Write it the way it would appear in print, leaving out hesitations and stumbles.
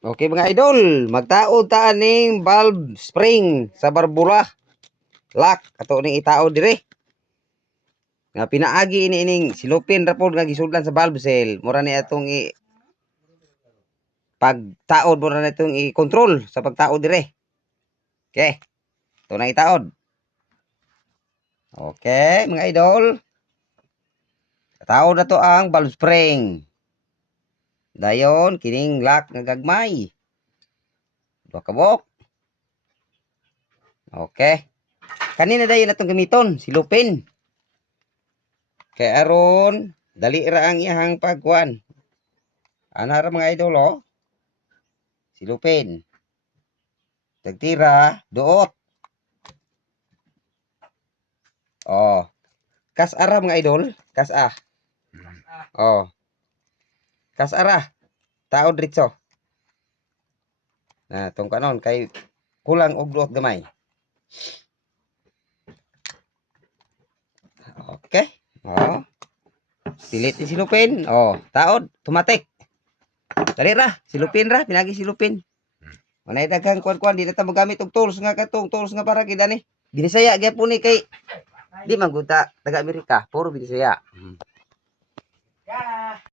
Okay mga idol, magtaod ta ning valve spring sa barbula lock ato ning itaod dire. Nga pinaagi ini ining silupin ra pod nga gisudlan sa valve cell. Mura ni atong pagtaod mura na itong i-control sa pagtaod dire. Okay. Ito na itaod. Okay, mga idol. Taod na to ang valve spring. Dayon kining lock nga gagmay. Duha ka buok. Okay. Kanina dayon atong gamiton, silupin. Kay aron dali ra ang iyang pagkuan. Ana ra mga idol oh. Silupin. Tagtira, duot. Oh. Kas ara mga idol, kas ah. Oh. Kas ara. Taod diretso. Nah, tong kanon kay kulang og duot gamay. Okay. Oh. Pilit ni silupin. Oh, taod, tumatik. Dali ra, silupin ra, pinagi silupin. Manay daghang kuan-kuan di na ta magamit og tools nga katong tools nga para kida ni. Binisaya gyapon ni kay di man gud ta taga Amerika, puro binisaya.